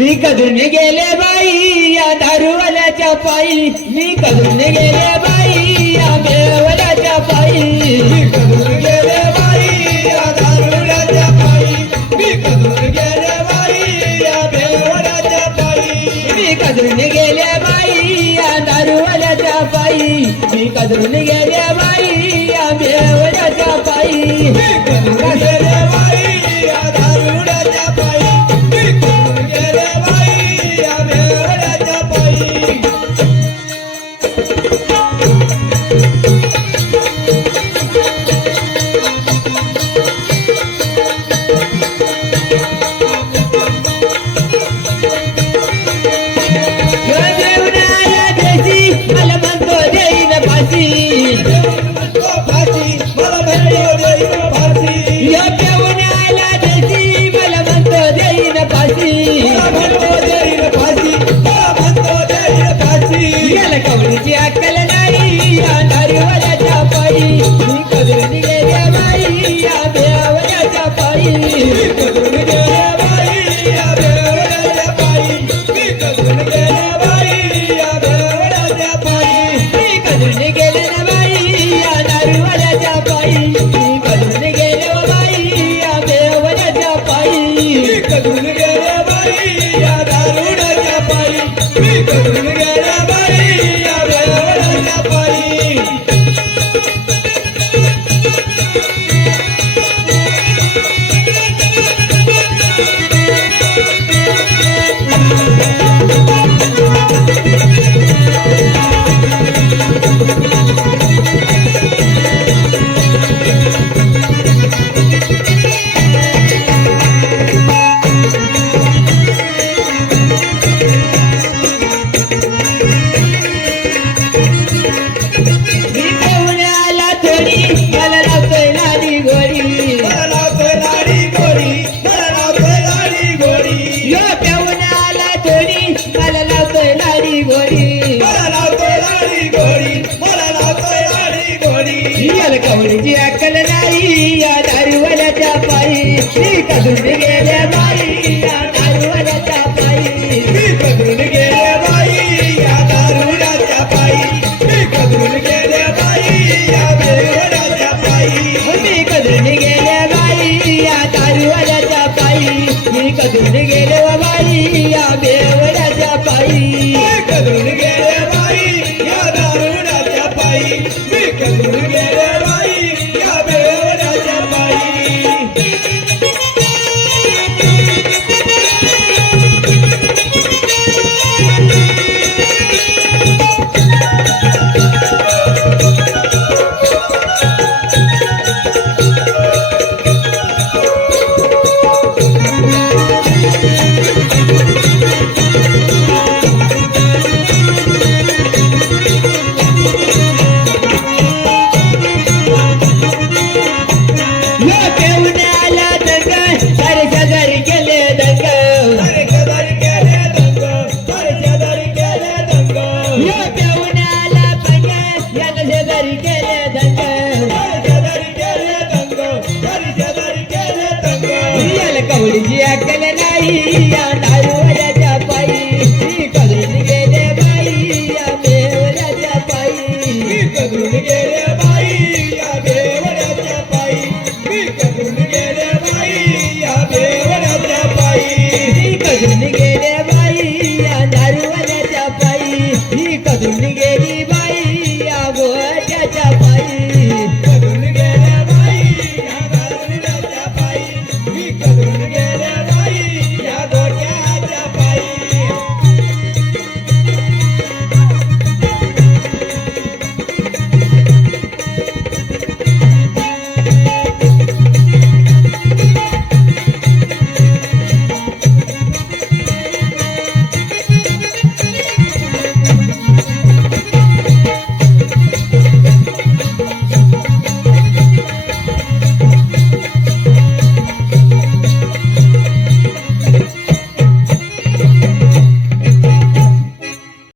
मी कधून गेले बाई या दारूवाल्याच्या पायी, मी कधून गेले बाई या बेवल्याच्या पायी, मी कधून गेले बाई या दारुड्याच्या पायी, मी कधून गेले बाई या बेवड्याच्या पायी, मी कधून गेले बाई या दारूवाल्याच्या पायी, मी कधून गेले बाई या बेवल्याच्या पायी, मी कधून गेले बाई या दारुड्याच्या पायी, मी कधून गेले बाई या बेवड्याच्या पायी. जेवणाला देशी मला म्हणतो देईन फाशी, म्हणतो फाशी, मला म्हणतो देईन फाशी, या जेवणाला देशी मला म्हणतो देईन फाशी, मला म्हणतो देईन फाशी, मला म्हणतो देईन फाशी. याला कवडीची अक्कल नाही या दारूवाल्याच्या पायी, मी कधून गेल्या बाई या बेवल्याच्या पायी, मी कधून गेले बाई या बेवड्याच्या पायी, मी कधून गेले बाई या बेवड्याच्या पायी, मी कधून गेले ना बाई या दारूवाल्याच्या पायी, मी कधून गेले बाई या बेवल्याच्या पायी, मी कधून गेले बाई या दारुड्याच्या पायी, मी कधून गेले बाई या बेवड्याच्या पायी. मी पेवण्याला थोडी मला लावतोय लाडी गोडी, मला लावतोय लाडी गोडी, मला लावतोय लाडी गोडी, यो पेवण्याला थोडी मला लावतोय लाडी गोडी, मला लावतोय लाडी गोडी, मला लावतोय लाडी गोडी. याला कवडीची अक्कल नाही या दारूवाल्याच्या पायी, मी कधून गेल्या बाई या दारूवाल्याच्या पायी, मी कधून गेले बाई या दारुड्याच्या पायी, मी कधून गेले बाई या बेवड्याच्या पायी, मी कधून गेल्या बाई या दारूवाल्याच्या पायी, मी कधून गेले बाई या बेवड्याच्या पायी, मी कधून गेले बाई या दारुड्याच्या पायी, मी कधून गेले बाई या बेवड्याच्या पायी.